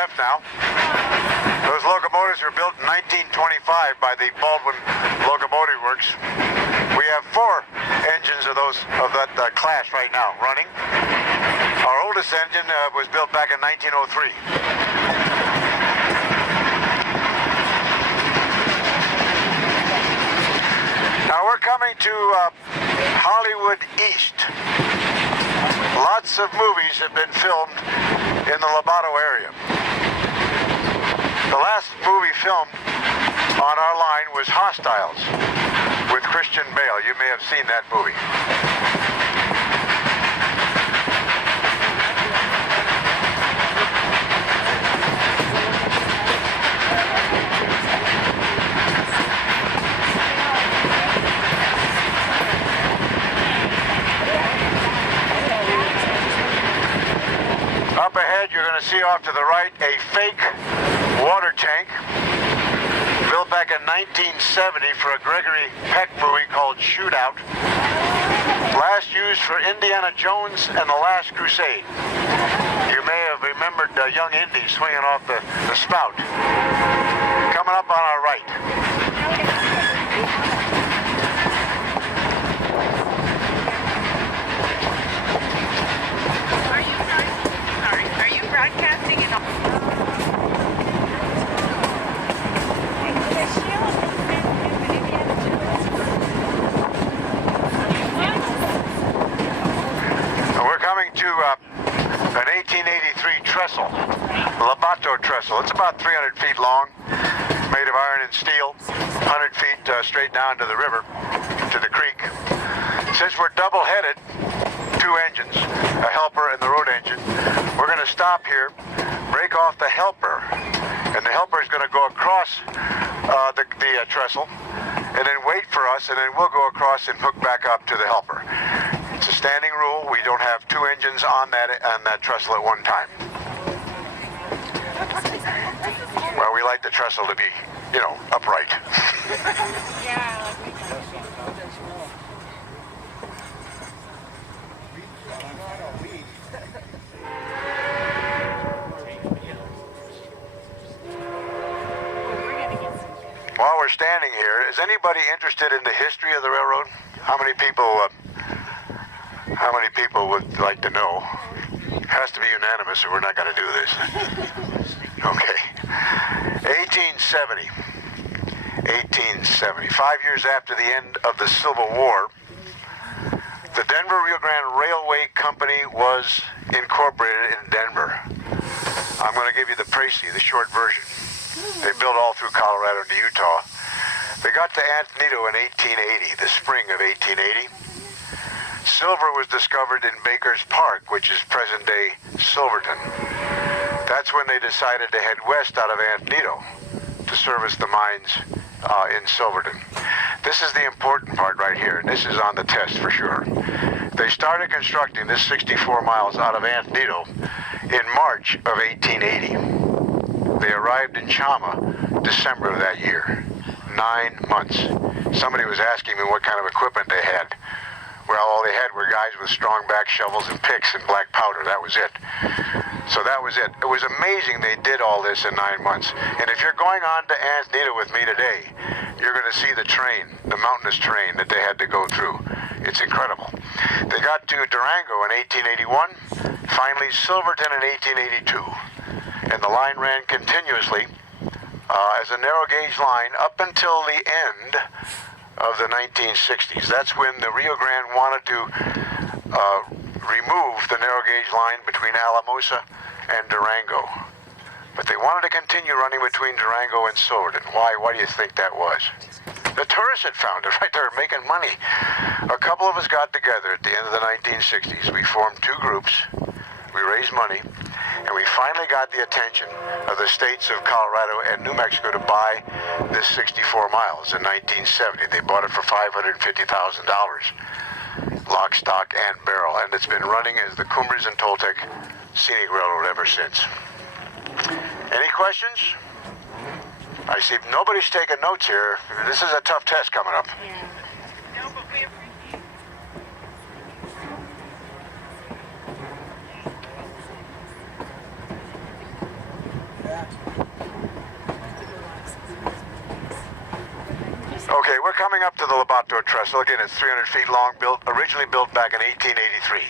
left now. Those locomotives were built in 1925 by the Baldwin Locomotive Works. We have 4 engines of that class right now running. Our oldest engine was built back in 1903. Now we're coming to Hollywood East. Lots of movies have been filmed in the Lobato area. The last movie filmed on our line was Hostiles with Christian Bale. You may have seen that movie. Up ahead, you're going to see off to the right a fake water tank built back in 1970 for a Gregory Peck movie called Shootout. Last used for Indiana Jones and the Last Crusade. You may have remembered young Indy swinging off the spout. Coming up on our right. Broadcasting and all. We're coming to an 1883 trestle, Lobato Trestle. It's about 300 feet long, made of iron and steel, 100 feet straight down to the river, to the creek. Since we're double-headed, 2 engines, a helper and the road engine, we're going to stop here, break off the helper, and the helper is going to go across the trestle, and then wait for us, and then we'll go across and hook back up to the helper. It's a standing rule. We don't have 2 engines on that trestle at one time. Well, we like the trestle to be, upright. Yeah. While we're standing here, is anybody interested in the history of the railroad? How many people would like to know? It has to be unanimous or we're not going to do this. Okay. 1870. 5 years after the end of the Civil War, the Denver Rio Grande Railway Company was incorporated in Denver. I'm going to give you the précis, the short version. They built all through Colorado to Utah. They got to Antonito in 1880, the spring of 1880. Silver was discovered in Baker's Park, which is present-day Silverton. That's when they decided to head west out of Antonito to service the mines in Silverton. This is the important part right here, and this is on the test for sure. They started constructing this 64 miles out of Antonito in March of 1880. They arrived in Chama December of that year. 9 months. Somebody was asking me what kind of equipment they had. Well, all they had were guys with strong back shovels and picks and black powder. That was it. So that was it. It was amazing they did all this in 9 months. And if you're going on to Antonito with me today, you're going to see the train, the mountainous train that they had to go through. It's incredible. They got to Durango in 1881, finally Silverton in 1882. And the line ran continuously as a narrow gauge line up until the end of the 1960s. That's when the Rio Grande wanted to remove the narrow gauge line between Alamosa and Durango. But they wanted to continue running between Durango and Silverton. Why? Why do you think that was? The tourists had found it right there making money. A couple of us got together at the end of the 1960s. We formed 2 groups. We raised money. And we finally got the attention of the states of Colorado and New Mexico to buy this 64 miles in 1970. They bought it for $550,000, lock, stock, and barrel. And it's been running as the Cumbres Toltec Scenic Railroad ever since. Any questions? I see nobody's taking notes here. This is a tough test coming up. Yeah. No, but we appreciate it. Okay, we're coming up to the Lobato Trestle. Again, it's 300 feet long, originally built back in 1883.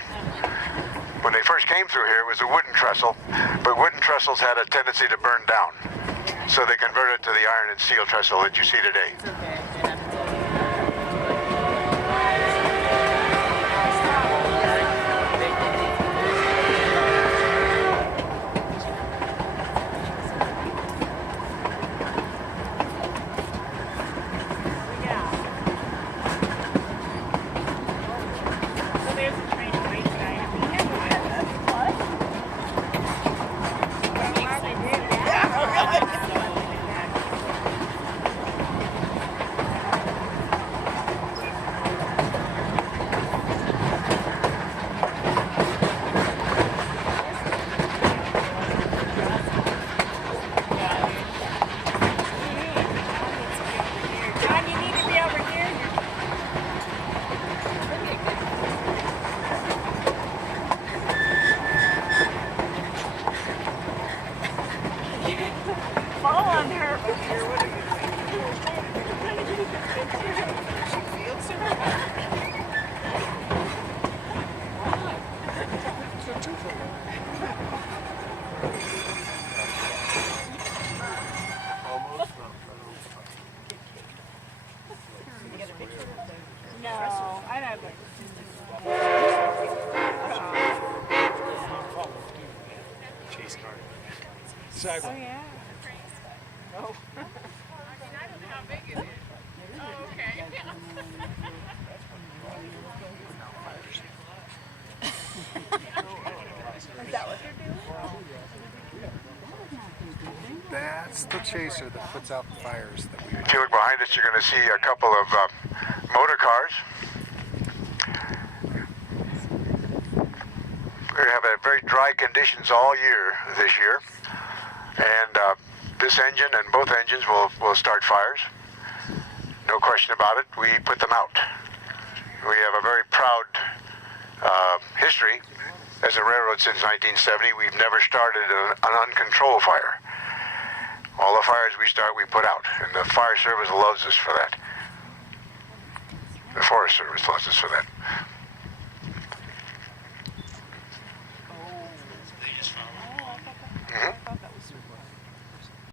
When they first came through here, it was a wooden trestle, but wooden trestles had a tendency to burn down. So they converted to the iron and steel trestle that you see today. So there's a train right there. John, you need to be over here. Fall on her. No, I don't. Chase car. Oh yeah. Oh. Is that what they're doing? That's the chaser that puts out the fires that we. If you look behind us, you're going to see a couple of motor cars. We're going to have very dry conditions all year this year. And this engine and both engines will start fires. No question about it. We put them out. We have a very proud history as a railroad since 1970. We've never started an uncontrolled fire. All the fires we start, we put out. And the fire service loves us for that. The Forest Service loves us for that.